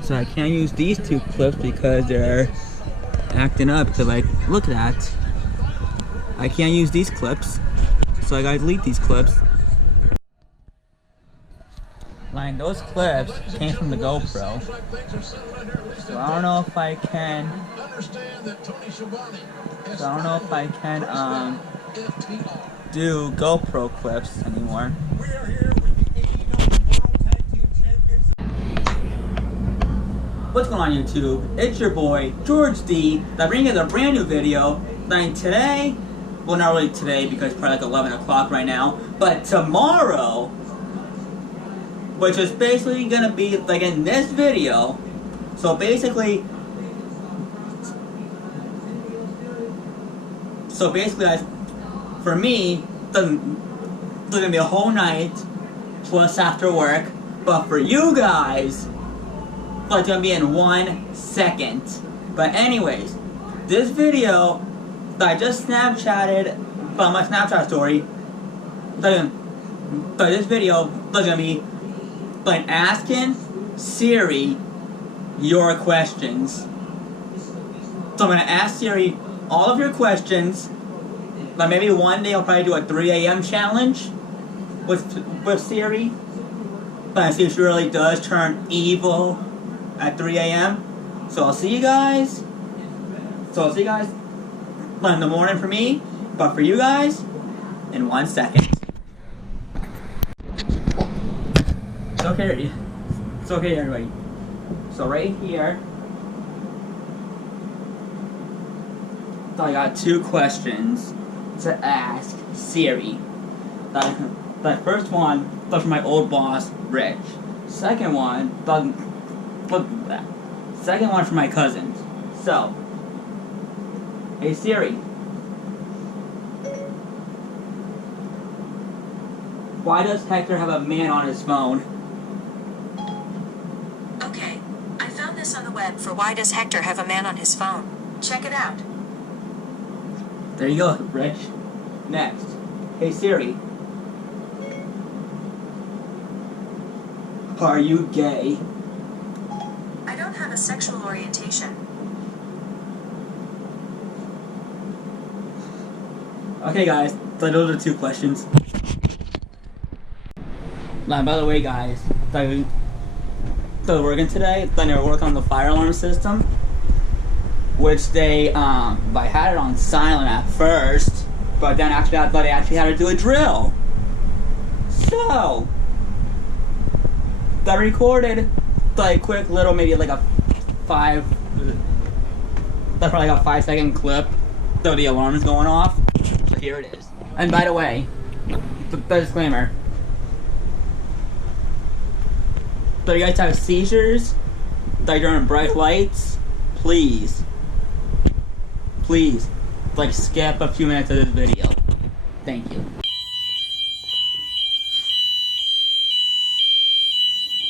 So I can't use these two clips because they're acting up. So like, look at that. I can't use these clips. So I gotta delete these clips. Like, those clips came from the GoPro. So I don't know if I can. Do GoPro clips anymore. What's going on YouTube? It's your boy, George D. I'm bringing you a brand new video. Like today, well not really today because it's probably like 11 o'clock right now, but tomorrow, which is basically gonna be like in this video. So basically, for me, it's gonna be a whole night plus after work, but for you guys, it's gonna be in 1 second. But anyways, this video that I just Snapchatted on my Snapchat story, but this video is gonna be like asking Siri your questions. So I'm gonna ask Siri all of your questions. Like maybe one day I'll probably do a 3 a.m. challenge with Siri. But see if she really does turn evil at 3 a.m. So I'll see you guys. In the morning for me, but for you guys, in 1 second. It's okay everybody. So right here, so I got 2 questions to ask Siri. The first one was from my old boss, Rich. Second one from my cousins. So, hey Siri, why does Hector have a man on his phone? Okay, I found this on the web for why does Hector have a man on his phone. Check it out. There you go, Rich. Next, hey Siri, are you gay? I don't have a sexual orientation. Okay guys, so those are 2 questions. By the way guys, so working today, they were working on the fire alarm system, which I had it on silent at first, but then actually I thought I actually had to do a drill. So I recorded like quick little, maybe like a 5 second clip so the alarm is going off. So here it is. And by the way, the disclaimer. So you guys have seizures during bright lights, please like skip a few minutes of this video. Thank you.